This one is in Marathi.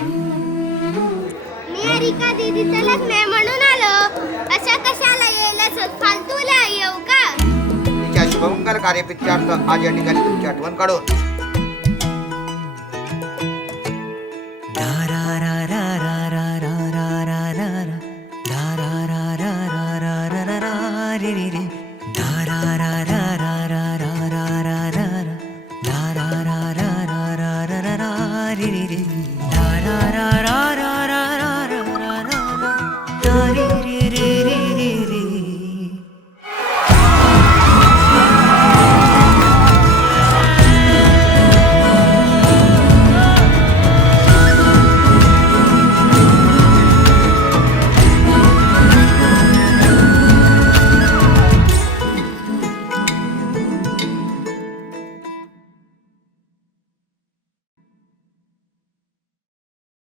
मी हरिका दीदीचं लग्न आहे म्हणून आलो. अशा कशाला येईल फालतूला येऊ का? तिच्या शुभमंगल कार्यपित्यार्थ आज या ठिकाणी तुमची आठवण काढून